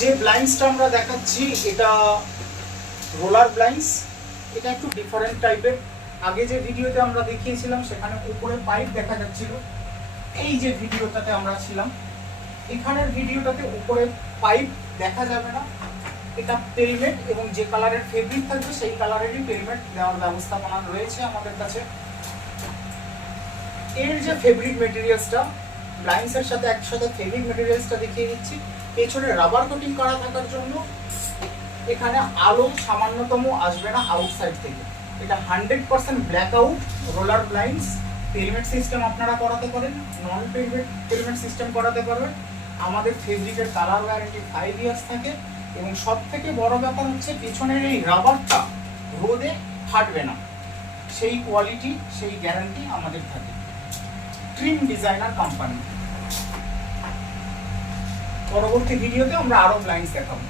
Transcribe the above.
যে ব্লাইন্ডসটা আমরা দেখাচ্ছি এটা রোলার ব্লাইন্ডস, এটা একটু ডিফারেন্ট টাইপের। আগে যে ভিডিওতে আমরা দেখিয়েছিলাম সেখানে উপরে পাইপ দেখা যাচ্ছিল, এই যে ভিডিওটাতে আমরা ছিলাম এখানের ভিডিওটাতে উপরে পাইপ দেখা যাবে না, এটা পেলমেট এবং যে কালারের ফেব্রিক থাকবে সেই কালারেরই পেলমেট দেওয়ার ব্যবস্থাপনা রয়েছে আমাদের কাছে। এর যে ফেব্রিক মেটেরিয়ালসটা ব্লাইন্ডসের সাথে একসাথে ফেব্রিক মেটেরিয়ালসটা দেখিয়ে দিচ্ছি। পেছনে রাবার কোটিং করা থাকার জন্য এখানে আলো সামান্যতম আসবে না আউটসাইড থেকে। এটা 100% black out roller blinds. Pelmet system আপনারা করাতে পারেন, নন পেলমেট সিস্টেম করাতে পারবেন। আমাদের ফেব্রিকের কালার ওয়ারেন্টি 5 ইয়ার্স থাকে এবং সব থেকে বড় ব্যাপার হচ্ছে পেছনের এই রাবারটা রোদে ফাটবে না, সেই কোয়ালিটি সেই গ্যারান্টি আমাদের থাকে। Trim designer company. পরবর্তী ভিডিওতে আমরা আরো ব্লাইন্ডস দেখাবো।